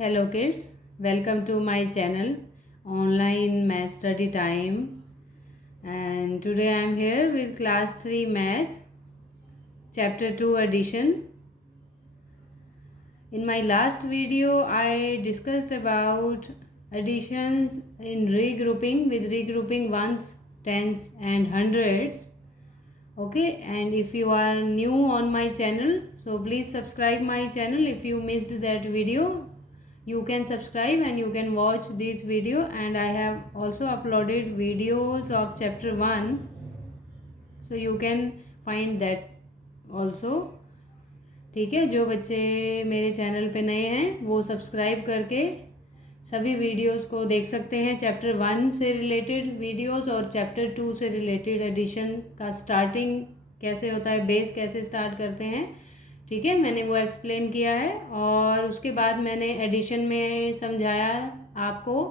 Hello kids, welcome to my channel Online Math Study Time, and today I am here with class 3 Math Chapter 2 Addition. In my last video I discussed about additions in regrouping with regrouping ones, tens and hundreds. Okay, and if you are new on my channel, so please subscribe my channel. If you missed that video, you can subscribe and you can watch this video, and I have also uploaded videos of chapter 1, so you can find that also. ठीक है, जो बच्चे मेरे channel पे नए हैं वो subscribe करके सभी वीडियोस को देख सकते हैं। चैप्टर 1 से रिलेटेड वीडियोस और चैप्टर 2 से रिलेटेड एडिशन का स्टार्टिंग कैसे होता है, बेस कैसे स्टार्ट करते हैं, ठीक है, मैंने वो एक्सप्लेन किया है। और उसके बाद मैंने एडिशन में समझाया आपको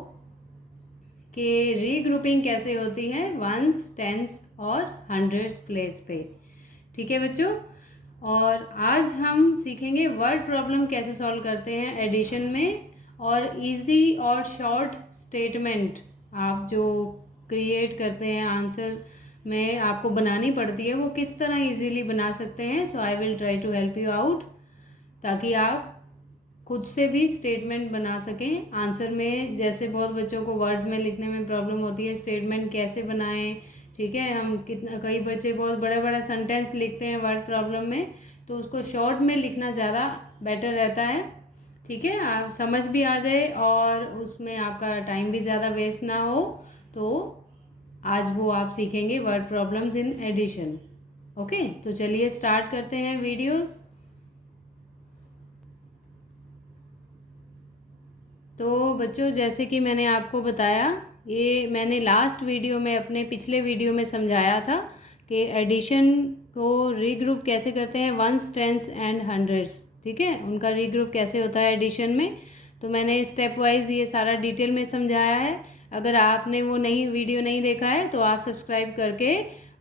कि रीग्रुपिंग कैसे होती है वंस, टेंस और हंड्रेड्स प्लेस पे। ठीक है बच्चों, और आज हम सीखेंगे वर्ड प्रॉब्लम कैसे सॉल्व करते हैं एडिशन में, और इजी और शॉर्ट स्टेटमेंट आप जो क्रिएट करते हैं आंसर में आपको बनानी पड़ती है वो किस तरह इजीली बना सकते हैं। So I will try to help you out, ताकि आप खुद से भी स्टेटमेंट बना सकें आंसर में। जैसे बहुत बच्चों को वर्ड्स में लिखने में प्रॉब्लम होती है, स्टेटमेंट कैसे बनाएं, ठीक है। हम कई बच्चे बहुत बड़ा बड़ा सेंटेंस लिखते हैं वर्ड प्रॉब्लम में, तो उसको शॉर्ट में लिखना ज़्यादा बेटर रहता है, ठीक है, आप समझ भी आ जाए और उसमें आपका टाइम भी ज़्यादा वेस्ट ना हो। तो आज वो आप सीखेंगे word problems in addition. Okay, तो चलिए स्टार्ट करते हैं वीडियो। तो बच्चों, जैसे कि मैंने आपको बताया, ये मैंने लास्ट वीडियो में, अपने पिछले वीडियो में समझाया था कि एडिशन को रीग्रुप कैसे करते हैं वंस, टेंस एंड हंड्रेड्स, ठीक है, उनका रीग्रुप कैसे होता है एडिशन में। तो मैंने स्टेप वाइज ये सारा डिटेल में समझाया है। अगर आपने वो वीडियो नहीं देखा है तो आप सब्सक्राइब करके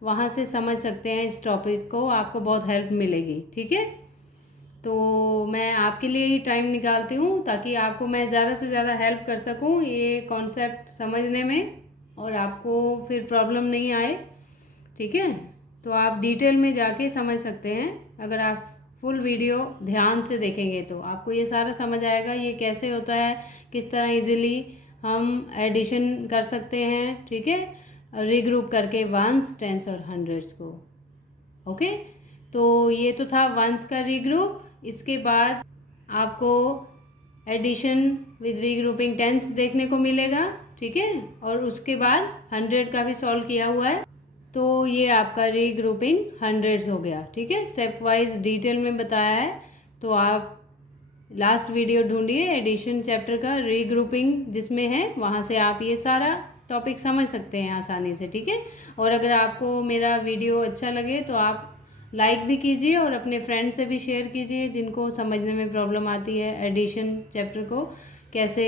वहाँ से समझ सकते हैं इस टॉपिक को, आपको बहुत हेल्प मिलेगी, ठीक है। तो मैं आपके लिए ही टाइम निकालती हूँ ताकि आपको मैं ज़्यादा से ज़्यादा हेल्प कर सकूँ ये कॉन्सेप्ट समझने में और आपको फिर प्रॉब्लम नहीं आए, ठीक है। तो आप डिटेल में जाके समझ सकते हैं, अगर आप फुल वीडियो ध्यान से देखेंगे तो आपको ये सारा समझ आएगा, ये कैसे होता है, किस तरह इजीली हम एडिशन कर सकते हैं, ठीक है, रीग्रुप करके वंस, टेंस और हंड्रेड्स को। ओके, तो ये तो था वंस का रीग्रुप। इसके बाद आपको एडिशन विद रीग्रुपिंग टेंस देखने को मिलेगा, ठीक है, और उसके बाद 100 का भी सॉल्व किया हुआ है। तो ये आपका रीग्रुपिंग हंड्रेड्स हो गया, ठीक है, स्टेप वाइज डिटेल में बताया है। तो आप लास्ट वीडियो ढूंढिए एडिशन चैप्टर का, रीग्रुपिंग जिसमें है, वहाँ से आप ये सारा टॉपिक समझ सकते हैं आसानी से, ठीक है। और अगर आपको मेरा वीडियो अच्छा लगे तो आप लाइक भी कीजिए और अपने फ्रेंड से भी शेयर कीजिए जिनको समझने में प्रॉब्लम आती है एडिशन चैप्टर को, कैसे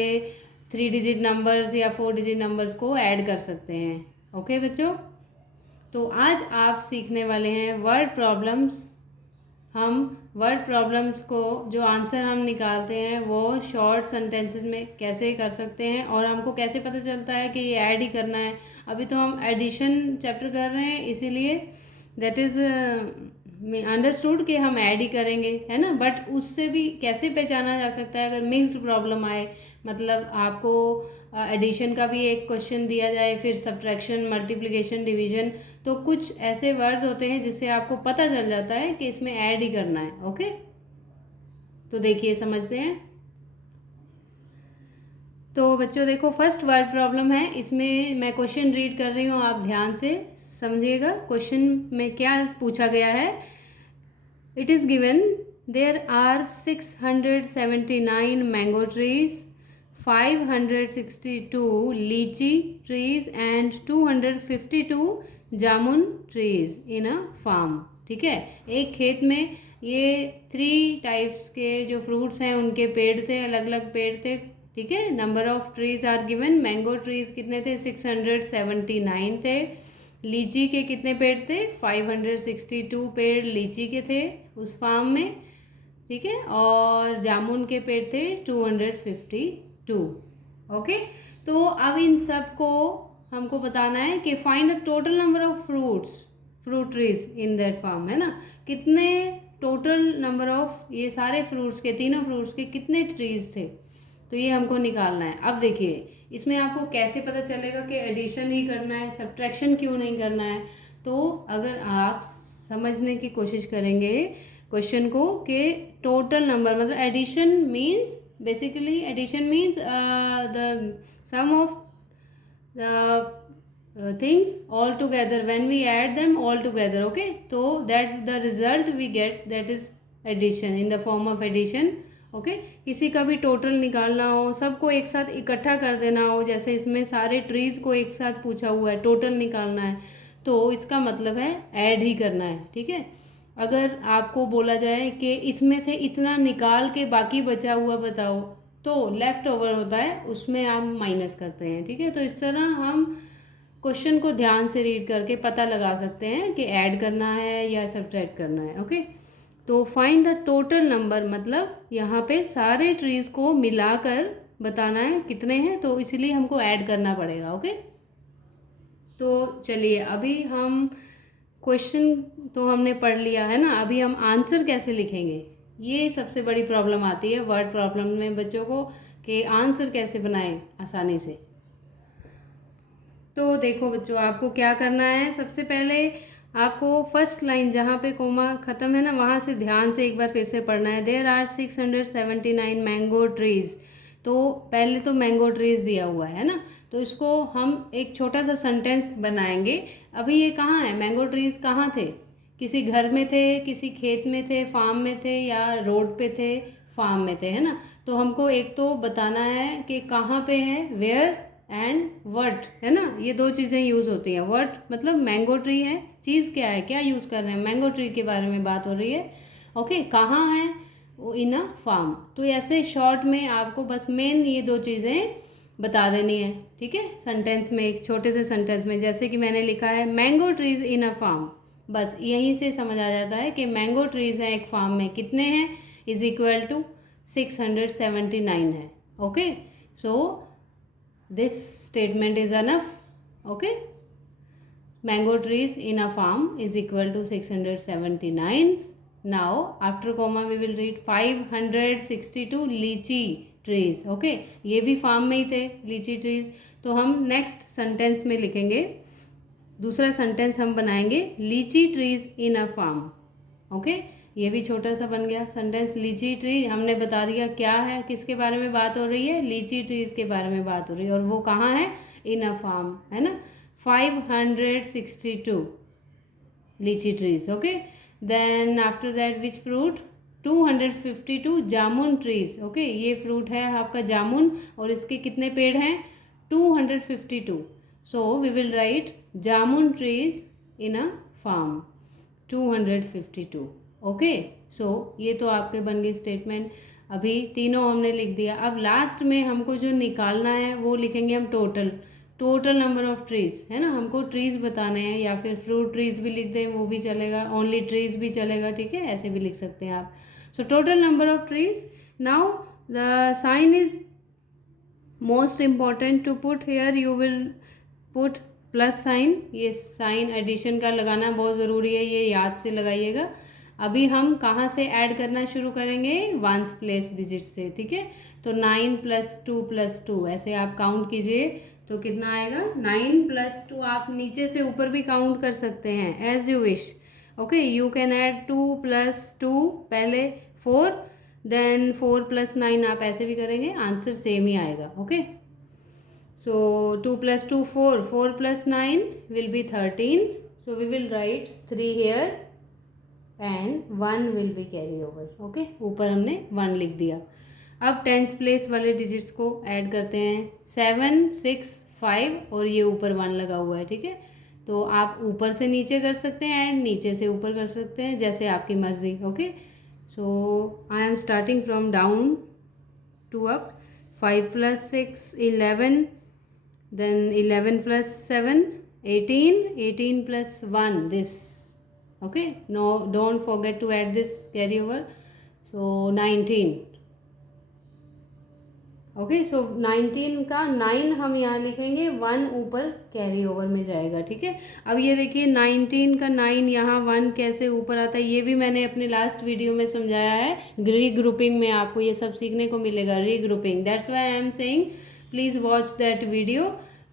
3 डिजिट नंबर्स या 4 डिजिट नंबर्स को ऐड कर सकते हैं। ओके बच्चों, तो आज आप सीखने वाले हैं वर्ड प्रॉब्लम्स। हम वर्ड प्रॉब्लम्स को जो आंसर हम निकालते हैं वो शॉर्ट सेंटेंसेस में कैसे कर सकते हैं, और हमको कैसे पता चलता है कि ये ऐड ही करना है। अभी तो हम एडिशन चैप्टर कर रहे हैं, इसीलिए दैट इज़ अंडरस्टूड कि हम ऐड ही करेंगे, है ना। बट उससे भी कैसे पहचाना जा सकता है अगर मिक्स्ड प्रॉब्लम आए, मतलब आपको एडिशन का भी एक क्वेश्चन दिया जाए, फिर सब्ट्रैक्शन, मल्टीप्लिकेशन, डिवीजन, तो कुछ ऐसे वर्ड्स होते हैं जिससे आपको पता चल जाता है कि इसमें ऐड ही करना है। ओके, तो देखिए समझते हैं। तो बच्चों देखो, फर्स्ट वर्ड प्रॉब्लम है, इसमें मैं क्वेश्चन रीड कर रही हूँ, आप ध्यान से समझिएगा क्वेश्चन में क्या पूछा गया है। It is given there are 679 mango trees, 562 लीची trees and 252 jamun trees in a farm, ठीक है। एक खेत में ये 3 टाइप्स के जो फ्रूट्स हैं उनके पेड़ थे, अलग अलग पेड़ थे, ठीक है। Number of trees are given, mango trees कितने थे, 679 थे। लीची के कितने पेड़ थे, 562 पेड़ लीची के थे उस फार्म में, ठीक है, और जामुन के पेड़ थे 252। ओके, तो अब इन सब को हमको बताना है कि find the total number of fruit trees in that farm, है ना, कितने टोटल नंबर ऑफ ये सारे फ्रूट्स के, तीनों फ्रूट्स के कितने ट्रीज थे, तो ये हमको निकालना है। अब देखिए इसमें आपको कैसे पता चलेगा कि एडिशन ही करना है, सब्ट्रैक्शन क्यों नहीं करना है। तो अगर आप समझने की कोशिश करेंगे क्वेश्चन को कि टोटल नंबर मतलब addition means, basically addition means the sum of things all together, when we add them all together, okay, so that the result we get, that is addition, in the form of addition। Okay, किसी का भी total निकालना हो, सबको एक साथ इकट्ठा कर देना हो, जैसे इसमें सारे ट्रीज को एक साथ पूछा हुआ है, टोटल निकालना है, तो इसका मतलब है ऐड ही करना है। ठीक है, अगर आपको बोला जाए कि इसमें से इतना निकाल के बाकी बचा हुआ बताओ, तो लेफ्ट ओवर होता है, उसमें आप माइनस करते हैं। ठीक है, तो इस तरह हम क्वेश्चन को ध्यान से रीड करके पता लगा सकते हैं कि ऐड करना है या सब्ट्रैक्ट करना है। ओके, तो फाइंड द टोटल नंबर मतलब यहाँ पे सारे ट्रीज को मिलाकर बताना है कितने हैं, तो इसलिए हमको ऐड करना पड़ेगा। ओके, तो चलिए अभी हम क्वेश्चन तो हमने पढ़ लिया है ना, अभी हम आंसर कैसे लिखेंगे, ये सबसे बड़ी प्रॉब्लम आती है वर्ड प्रॉब्लम में बच्चों को, कि आंसर कैसे बनाएं आसानी से। तो देखो बच्चों, आपको क्या करना है, सबसे पहले आपको फर्स्ट लाइन जहाँ पे कोमा ख़त्म है ना, वहाँ से ध्यान से एक बार फिर से पढ़ना है। देयर आर 679 मैंगो ट्रीज, तो पहले तो मैंगो ट्रीज दिया हुआ है ना, तो इसको हम एक छोटा सा सेंटेंस बनाएंगे। अभी ये कहाँ है, मैंगो ट्रीज कहाँ थे, किसी घर में थे, किसी खेत में थे, फार्म में थे, या रोड पे थे, फार्म में थे, है ना। तो हमको एक तो बताना है कि कहाँ पे है, वेयर एंड व्हाट, है ना, ये दो चीज़ें यूज़ होती हैं। व्हाट मतलब मैंगो ट्री है, चीज़ क्या है, क्या यूज़ कर रहे हैं, मैंगो ट्री के बारे में बात हो रही है। ओके, कहाँ है वो, इन अ फार्म। तो ऐसे शॉर्ट में आपको बस मेन ये दो चीज़ें बता देनी है। ठीक है, सेंटेंस में, एक छोटे से सेंटेंस में, जैसे कि मैंने लिखा है mango trees in a farm, बस यहीं से समझ आ जाता है कि मैंगो ट्रीज हैं एक फार्म में, कितने हैं, इज इक्वल टू 679 है। Okay, so this statement is enough। okay, mango trees in a farm is equal to 679। now after comma we will read 562 लीची ट्रीज। ओके, ये भी फार्म में ही थे लीची ट्रीज, तो हम नेक्स्ट सेंटेंस में लिखेंगे, दूसरा सेंटेंस हम बनाएंगे lychee trees in a farm. Okay, ये भी छोटा सा बन गया सेंटेंस। लीची ट्री हमने बता दिया क्या है, किसके बारे में बात हो रही है, लीची ट्रीज के बारे में बात हो रही है, और वो कहाँ है, इन अ फार्म, है ना। 562 लीची trees. Okay, then after that which fruit, 252 jamun trees. Okay, ये फ्रूट है आपका जामुन, और इसके कितने पेड़ हैं, 252। So we will write jamun trees in a form 252। Okay, so ये तो आपके बन गई स्टेटमेंट। अभी तीनों हमने लिख दिया, अब लास्ट में हमको जो निकालना है वो लिखेंगे हम टोटल नंबर ऑफ ट्रीज, है ना, हमको ट्रीज बताने हैं, या फिर फ्रूट ट्रीज भी लिख दें वो भी चलेगा, ओनली ट्रीज भी चलेगा। ठीक है, ऐसे भी लिख सकते हैं आप। So total number of trees, now the sign is most important to put here, you will put plus sign, ये साइन एडिशन का लगाना बहुत ज़रूरी है, ये याद से लगाइएगा। अभी हम कहाँ से ऐड करना शुरू करेंगे, वंस प्लेस डिजिट से। ठीक है, तो 9 + 2 ऐसे आप काउंट कीजिए, तो कितना आएगा, 9 + 2। आप नीचे से ऊपर भी काउंट कर सकते हैं as you wish. Okay, you can add 2 + 2 पहले 4, देन 4 + 9 आप ऐसे भी करेंगे, आंसर सेम ही आएगा। Okay, so 2 + 2 4, 4 + 9 will be 13, so we will write 3 here and 1 will be carry over। Okay, ऊपर हमने 1 लिख दिया। अब टेंस प्लेस वाले डिजिट्स को ऐड करते हैं, 7 6 5, और ये ऊपर 1 लगा हुआ है। ठीक है, तो आप ऊपर से नीचे कर सकते हैं एंड नीचे से ऊपर कर सकते हैं, जैसे आपकी मर्जी। Okay, so I am starting from down to up. 5 + 6 11, then 11 + 7 18, 18 + 1 this। okay, no, don't forget to add this carry over, so 19। Okay, so 19 का 9 हम यहाँ लिखेंगे, 1 ऊपर कैरी ओवर में जाएगा। ठीक है, अब ये देखिए 19 का 9 यहाँ 1 कैसे ऊपर आता है, ये भी मैंने अपने लास्ट वीडियो में समझाया है। रीग्रुपिंग में आपको ये सब सीखने को मिलेगा, regrouping. That's why I am saying please watch that video,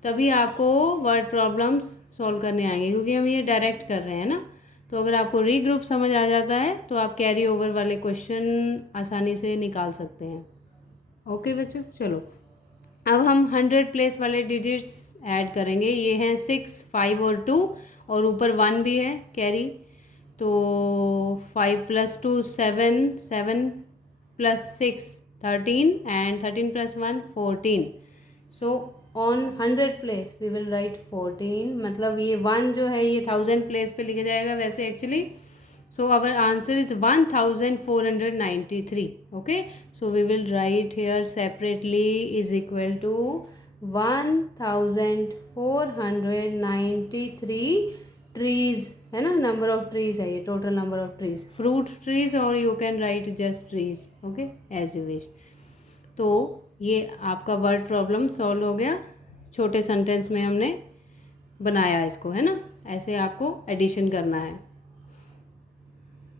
तभी आपको वर्ड प्रॉब्लम्स सॉल्व करने आएंगे, क्योंकि हम ये डायरेक्ट कर रहे हैं ना। तो अगर आपको रीग्रुप समझ आ जाता है तो आप कैरी ओवर वाले क्वेश्चन आसानी से निकाल सकते हैं। ओके बच्चों, चलो अब हम 100 प्लेस वाले डिजिट्स ऐड करेंगे। ये हैं 6, 5 और 2, और ऊपर 1 भी है कैरी। तो 5 + 2 7, 7 + 6 13, and 13 + 1 14। So on 100 place we will write 14, मतलब ये 1 जो है ये 1000 प्लेस पे लिखा जाएगा वैसे actually. So our answer is 1493. Okay, so we will write here separately is equal to 1493 trees, है ना, नंबर ऑफ ट्रीज है ये, total number of trees, fruit trees, और you can write just trees. Okay, as you wish. तो ये आपका word problem solve हो गया, छोटे सेंटेंस में हमने बनाया इसको, है ना। ऐसे आपको एडिशन करना है।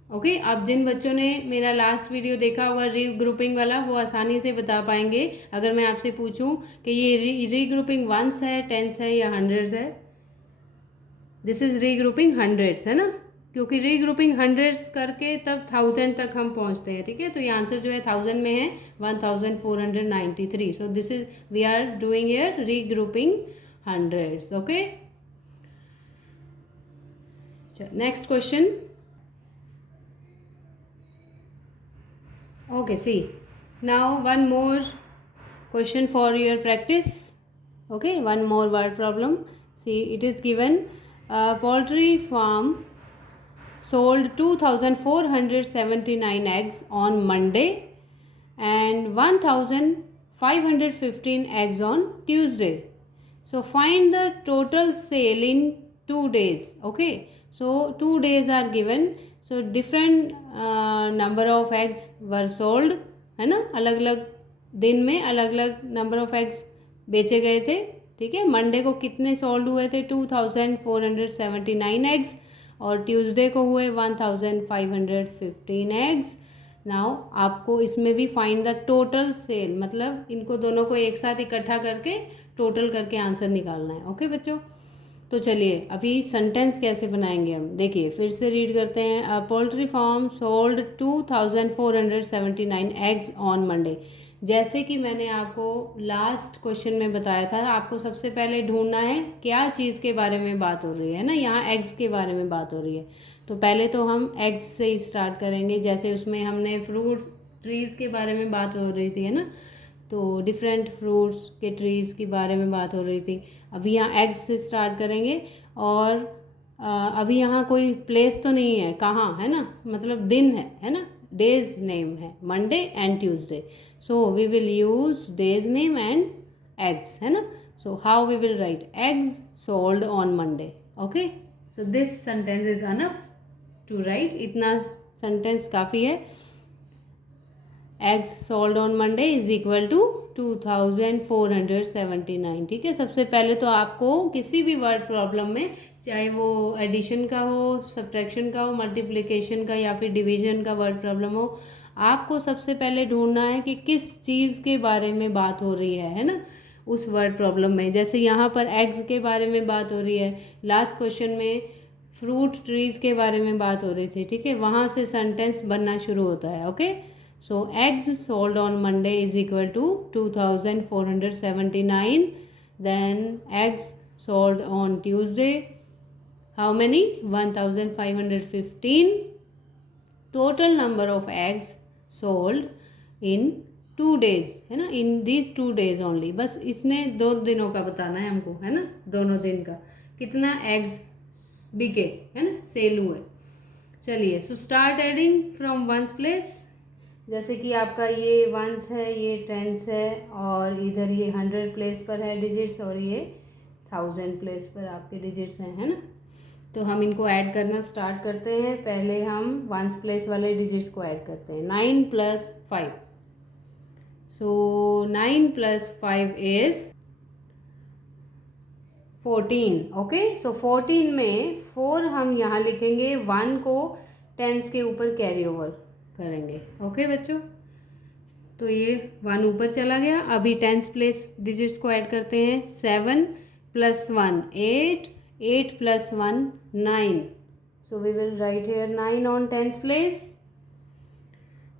ओके, अब जिन बच्चों ने मेरा लास्ट वीडियो देखा होगा रीग्रुपिंग वाला, वो आसानी से बता पाएंगे। अगर मैं आपसे पूछूं कि ये रीग्रुपिंग 1s है, 10s है या 100s है, दिस इज रीग्रुपिंग 100s, है ना, क्योंकि रीग्रुपिंग 100s करके तब 1000 तक हम पहुंचते हैं। ठीक है, तो ये आंसर जो है 1000 में है, 1493। So this is we are doing here regrouping 100s। Okay, next question. Okay, see, now one more question for your practice. Okay, one more word problem. See, it is given a poultry farm sold 2479 eggs on Monday and 1515 eggs on Tuesday. So find the total sale in 2 days. Okay, so 2 days are given. So different number of eggs were sold, है ना, अलग अलग दिन में अलग अलग number of eggs बेचे गए थे। ठीक है, मंडे को कितने सोल्ड हुए थे, 2479 एग्स, और ट्यूसडे को हुए 1515 एग्स। नाउ आपको इसमें भी फाइंड द टोटल सेल, मतलब इनको दोनों को एक साथ इकट्ठा करके टोटल करके आंसर निकालना है। ओके बच्चों, तो चलिए अभी सेंटेंस कैसे बनाएंगे हम, देखिए फिर से रीड करते हैं। A poultry farm sold 2479 eggs on Monday. जैसे कि मैंने आपको लास्ट क्वेश्चन में बताया था, आपको सबसे पहले ढूंढना है क्या चीज़ के बारे में बात हो रही है ना, यहाँ एग्स के बारे में बात हो रही है। तो पहले तो हम एग्स से ही स्टार्ट करेंगे, जैसे उसमें हमने फ्रूट्स ट्रीज़ के बारे में बात हो रही थी, है ना, तो डिफरेंट फ्रूट्स के ट्रीज़ के बारे में बात हो रही थी। अभी यहाँ एग्स से स्टार्ट करेंगे, और अभी यहाँ कोई प्लेस तो नहीं है, कहाँ है ना, मतलब दिन है ना, डेज नेम है Monday and Tuesday. So we will use days name and eggs, है ना। So how we will write eggs sold on Monday. Okay, so this sentence is enough to write, इतना सेंटेंस काफ़ी है। Eggs sold on Monday is equal to 2479। ठीक है, सबसे पहले तो आपको किसी भी वर्ड प्रॉब्लम में, चाहे वो एडिशन का हो, सब्ट्रैक्शन का हो, मल्टीप्लिकेशन का या फिर डिवीजन का वर्ड प्रॉब्लम हो, आपको सबसे पहले ढूंढना है कि किस चीज़ के बारे में बात हो रही है ना, उस वर्ड प्रॉब्लम में। जैसे यहाँ पर एग्स के बारे में बात हो रही है, लास्ट क्वेश्चन में फ्रूट ट्रीज़ के बारे में बात हो रही थी। ठीक है, वहाँ से सेंटेंस बनना शुरू होता है। Okay, so eggs sold on Monday is equal to 2479. Then eggs sold on Tuesday, how many, 1515. Total number of eggs sold in 2 days, है ना, in these 2 days only, बस इसने 2 दिनों का बताना है हमको, है ना, दोनों दिन का कितना एग्स बिके, है ना, सेल हुए। चलिए, so start adding from ones place. जैसे कि आपका ये 1s है, ये 10s है, और इधर ये 100 प्लेस पर है डिजिट्स, और ये 1000 प्लेस पर आपके डिजिट्स हैं, है ना। तो हम इनको ऐड करना स्टार्ट करते हैं। पहले हम वंस प्लेस वाले डिजिट्स को ऐड करते हैं। 9 + 5, सो 9 + 5 इज़ 14। ओके, सो 14 में 4 हम यहाँ लिखेंगे, 1 को टेंस के ऊपर कैरी ओवर करेंगे। ओके बच्चों, तो ये 1 ऊपर चला गया। अभी टेंस प्लेस डिजिट्स को ऐड करते हैं। 7 + 1 8, 8 + 1 9, so we will write here 9 on tens place.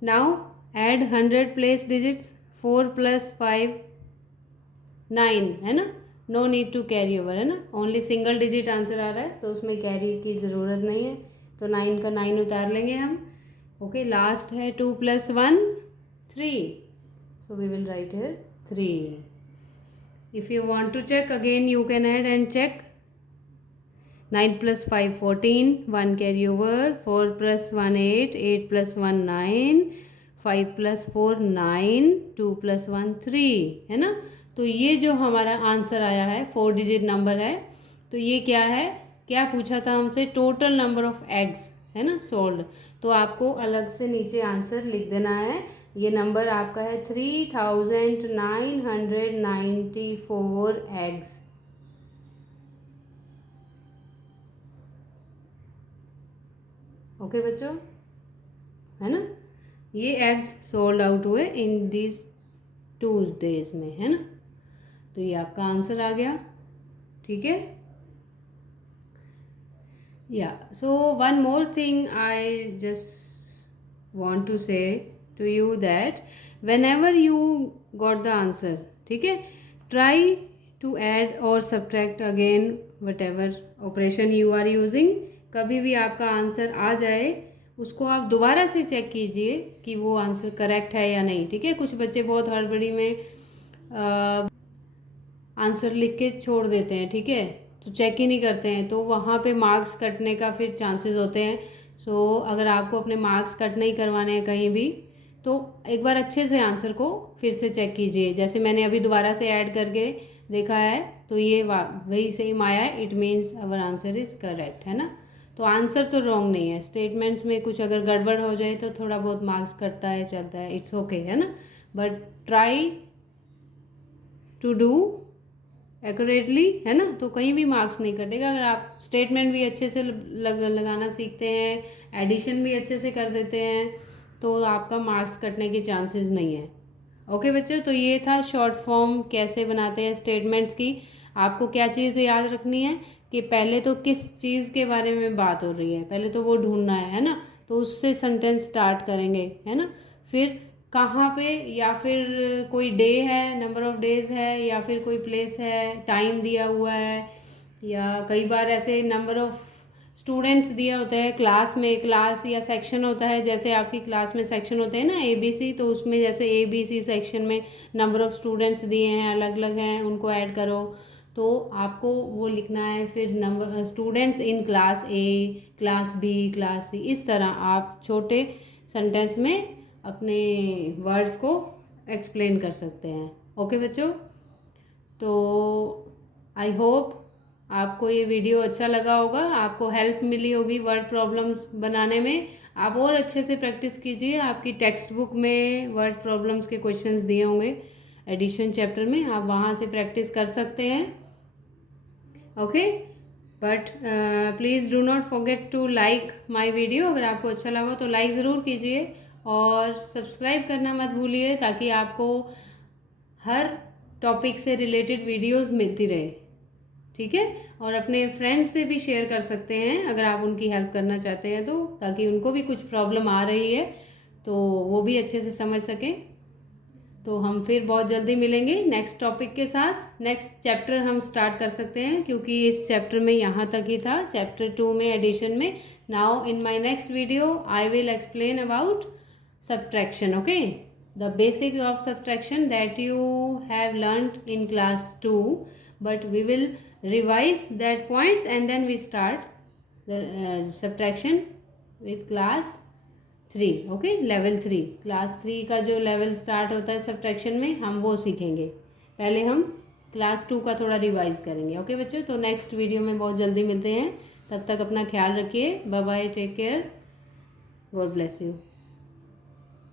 Now add 100 place digits, 4 + 5 9 है ना, no need to carry over है ना, ओनली सिंगल डिजिट आंसर आ रहा है तो उसमें कैरी की ज़रूरत नहीं है, तो 9 का 9 उतार लेंगे हम। ओके, लास्ट है 2 + 1 3, so we will write here 3. If you want to check again, you can add and check. 9 + 5 14, 1 carry over, 4 + 1 8, 8 + 1 9, 5 + 4 9, 2 + 1 3 है ना। तो ये जो हमारा आंसर आया है 4 डिजिट नंबर है। तो ये क्या है, क्या पूछा था हमसे, टोटल नंबर ऑफ एग्स है ना सोल्ड। तो आपको अलग से नीचे आंसर लिख देना है। ये नंबर आपका है 3994 एग्स। ओके बच्चों, है ना, ये एग्स सोल्ड आउट हुए इन दिस 2 days में, है ना। तो ये आपका आंसर आ गया, ठीक है। या so one more thing I just want to say to you that whenever you got the answer, ठीक है, ट्राई टू ऐड और subtract again whatever operation you are using. कभी भी आपका आंसर आ जाए उसको आप दोबारा से चेक कीजिए कि वो आंसर करेक्ट है या नहीं, ठीक है। कुछ बच्चे बहुत हड़बड़ी में आंसर लिख के छोड़ देते हैं, ठीक है, तो चेक ही नहीं करते हैं, तो वहाँ पे मार्क्स कटने का फिर चांसेस होते हैं। सो अगर आपको अपने मार्क्स कट नहीं करवाने हैं कहीं भी, तो एक बार अच्छे से आंसर को फिर से चेक कीजिए। जैसे मैंने अभी दोबारा से ऐड करके देखा है तो ये वही सेम आया है, it means our answer is correct, है ना। तो आंसर तो रॉन्ग नहीं है, स्टेटमेंट्स में कुछ अगर गड़बड़ हो जाए तो थोड़ा बहुत मार्क्स कटता है, चलता है, इट्स ओके, है ना। But try to do accurately, है ना, तो कहीं भी मार्क्स नहीं कटेगा। अगर आप स्टेटमेंट भी अच्छे से लगाना सीखते हैं, एडिशन भी अच्छे से कर देते हैं, तो आपका मार्क्स कटने के चांसेस नहीं है। ओके बच्चों, तो ये था शॉर्ट फॉर्म कैसे बनाते हैं स्टेटमेंट्स की। आपको क्या चीज़ याद रखनी है कि पहले तो किस चीज़ के बारे में बात हो रही है, पहले तो वो ढूंढना है ना, तो उससे सेंटेंस स्टार्ट करेंगे, है ना। फिर कहाँ पे, या फिर कोई डे है, नंबर ऑफ डेज है, या फिर कोई प्लेस है, टाइम दिया हुआ है, या कई बार ऐसे नंबर ऑफ स्टूडेंट्स दिया होता है क्लास में, क्लास या सेक्शन होता है, जैसे आपकी क्लास में सेक्शन होते हैं ना ABC, तो उसमें जैसे ABC सेक्शन में नंबर ऑफ स्टूडेंट्स दिए हैं, अलग अलग हैं, उनको ऐड करो, तो आपको वो लिखना है। फिर number students in class A, class B, class C, इस तरह आप छोटे सेंटेंस में अपने वर्ड्स को एक्सप्लेन कर सकते हैं। ओके बच्चों, तो आई होप आपको ये वीडियो अच्छा लगा होगा, आपको हेल्प मिली होगी वर्ड प्रॉब्लम्स बनाने में। आप और अच्छे से प्रैक्टिस कीजिए, आपकी टेक्स्ट बुक में वर्ड प्रॉब्लम्स के क्वेश्चंस दिए होंगे एडिशन चैप्टर में, आप वहाँ से प्रैक्टिस कर सकते हैं। Okay, but please do not forget to like my video. अगर आपको अच्छा लगा तो लाइक ज़रूर कीजिए और सब्सक्राइब करना मत भूलिए, ताकि आपको हर टॉपिक से रिलेटेड वीडियोस मिलती रहे, ठीक है। और अपने फ्रेंड्स से भी शेयर कर सकते हैं अगर आप उनकी हेल्प करना चाहते हैं तो, ताकि उनको भी कुछ प्रॉब्लम आ रही है तो वो भी अच्छे से समझ सकें। तो हम फिर बहुत जल्दी मिलेंगे नेक्स्ट टॉपिक के साथ। नेक्स्ट चैप्टर हम स्टार्ट कर सकते हैं, क्योंकि इस चैप्टर में यहाँ तक ही था, चैप्टर 2 में एडिशन में। Now in my next video I will explain about subtraction. Okay, the basics of subtraction that you have learned in class 2, but we will revise that points and then we start the subtraction with class 3. Okay, level 3, class 3 का जो level start होता है subtraction में, हम वो सीखेंगे। पहले हम class 2 का थोड़ा रिवाइज करेंगे। ओके बच्चों, तो नेक्स्ट वीडियो में बहुत जल्दी मिलते हैं। तब तक अपना ख्याल रखिए। Bye bye, take care, God bless you.